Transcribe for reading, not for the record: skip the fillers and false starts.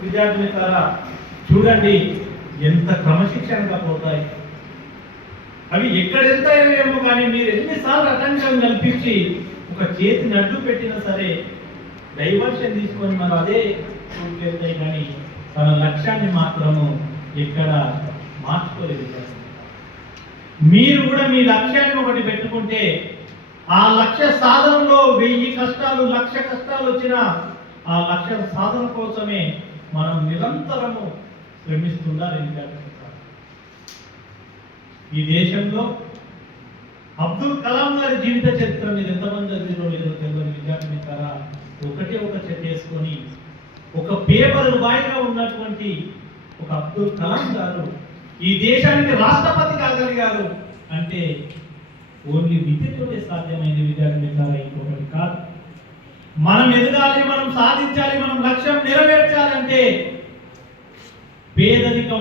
విద్యార్థులారా చూడండి ఎంత క్రమశిక్షణగా పోతాయి. అవి ఎక్కడ వెళ్తాయేమో కానీ మీరు ఎన్నిసార్లు అటెన్షన్ కల్పించి ఒక చేతిని అడ్డు పెట్టినా సరే డైవర్షన్ తీసుకొని మరి అదే వెళ్తాయి కానీ తన లక్ష్యాన్ని మాత్రము ఎక్కడ మార్చుకోలేదు. మీరు కూడా మీ లక్ష్యాన్ని ఒకటి పెట్టుకుంటే ఆ లక్ష్య సాధనలో 1000 కష్టాలు 1,00,000 కష్టాలు వచ్చినా ఆ లక్ష్య సాధన కోసమే మనం నిరంతరము శ్రమిస్తుండాలి. ఈ దేశంలో అబ్దుల్ కలాం గారి జీవిత చరిత్ర మీద ఎంతమంది లేదో తెలియని విద్యార్థులారా ఒకటే ఒక చెట్టు వేసుకొని ఒక పేపర్ బాయ్గా ఉన్నటువంటి ఒక అబ్దుల్ కలాం గారు ఈ దేశానికి రాష్ట్రపతి కాగలిగారు అంటే ఓన్లీ విద్యతోనే సాధ్యమైంది. విద్యార్థులారా ఇంకొకటి కాదు. మనం ఎదగాలి, మనం సాధించాలి, మనం లక్ష్యం నెరవేర్చాలంటే పేదరికం